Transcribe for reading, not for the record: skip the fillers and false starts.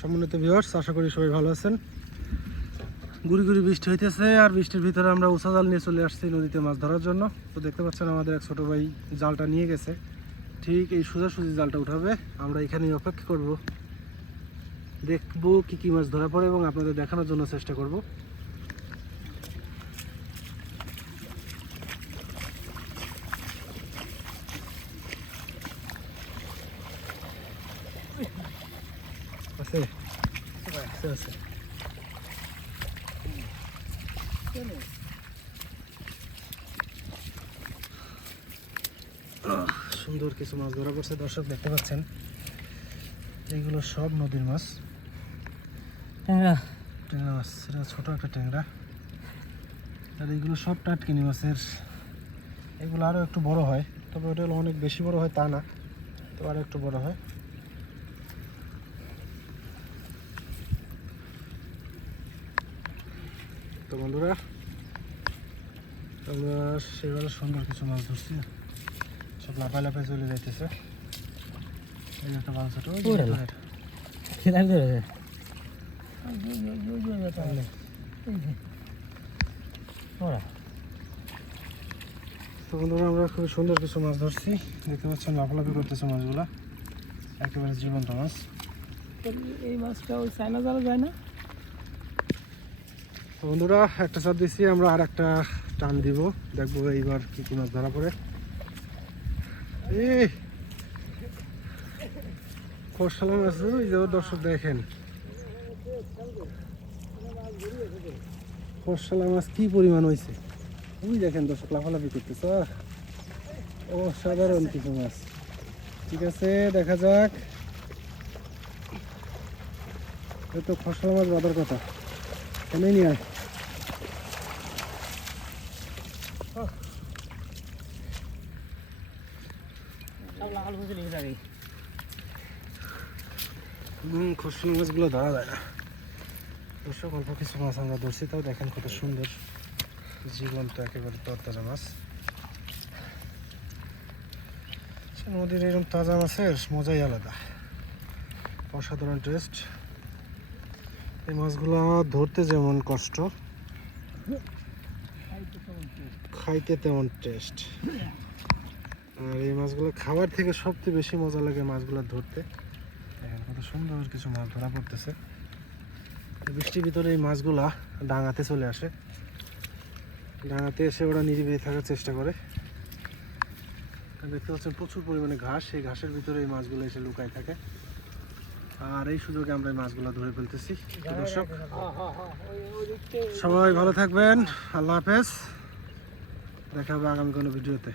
সম্মানিত ভিউয়ার্স, আশা করি সবাই ভালো আছেন। গুড়ি গুড়ি বৃষ্টি হইতেছে আর বৃষ্টির ভিতরে আমরা উঁচা জাল নিয়ে চলে আসছি নদীতে মাছ ধরার জন্য। তো দেখতে পাচ্ছেন আমাদের এক ছোটো ভাই জালটা নিয়ে গেছে, ঠিক এই সোজাসুজি জালটা উঠাবে। আমরা এখানেই অপেক্ষা করব, দেখবো কি কি মাছ ধরা পড়ে এবং আপনাদের দেখানোর জন্য চেষ্টা করব। আছে আছে আছে সুন্দর কিছু মাছ ধরা পড়ছে। দর্শক দেখতে পাচ্ছেন এইগুলো সব নদীর মাছ, ট্যাংরা ট্যাংরা মাছ। এটা ছোটো একটা ট্যাংরা, আর এইগুলো সব টাটকিনি মাছের। এগুলো আরও একটু বড় হয়, তবে ওটা হলো অনেক বেশি বড় হয় তা না, তো আরও একটু বড় হয়। তো বন্ধুরা, আমরা সেভাবে সুন্দর কিছু মাছ ধরছি, সব লাফায় লাফায় চলে যাইতেছে। এই একটা মাছ ছোট তো বন্ধুরা, আমরা খুব সুন্দর কিছু মাছ ধরছি। দেখতে পাচ্ছেন লাফালাফি করতেছে মাছগুলা, একেবারে জীবন্ত মাছ। এই মাছটা ওই চায়না জালে যায় না। তো বন্ধুরা, একটা চাপ দিচ্ছি, আমরা আর একটা টান দিব, দেখবো এইবার কি কি মাছ ধরা পড়ে। খরসালা মাছ, ওই যে দর্শক দেখেন খরসালা মাছ কি পরিমাণ হয়েছে, ওই দেখেন দর্শক লাফালাফি করতেছে। অসাধারণ কিছু মাছ। ঠিক আছে, দেখা যাক। এই তো খরসালা মাছ বাঁধার কথা, এনে নিয়ে আয়। খরসালা মাছগুলো ধরা যায় না দর্শক, অল্প কিছু মাছ আমরা ধরছি, তাও দেখেন কত সুন্দর জীবন্ত একেবারে তরতাজা মাছ। নদীর এরকম তাজা মাছের মজাই আলাদা, অসাধারণ টেস্ট। এই মাছগুলো ধরতে যেমন কষ্ট, খাইতে তেমন টেস্ট। আর এই মাছগুলো খাবার থেকে সবচেয়ে বেশি মজা লাগে মাছগুলো ধরতে। দেখেন কত সুন্দর কিছু মাছ ধরা পড়তেছে। বৃষ্টির ভিতরে এই মাছগুলা ডাঙাতে চলে আসে, ডাঙাতে এসে ওরা নিরিবিলি থাকার চেষ্টা করে। দেখতে পাচ্ছেন প্রচুর পরিমাণে ঘাস, এই ঘাসের ভিতরে এই মাছগুলো এসে লুকায় থাকে, আর এই সুযোগে আমরা এই মাছগুলো ধরে ফেলতেছি। দর্শক সবাই ভালো থাকবেন, আল্লাহ হাফেজ, দেখা হবে আগামী কোনো ভিডিওতে।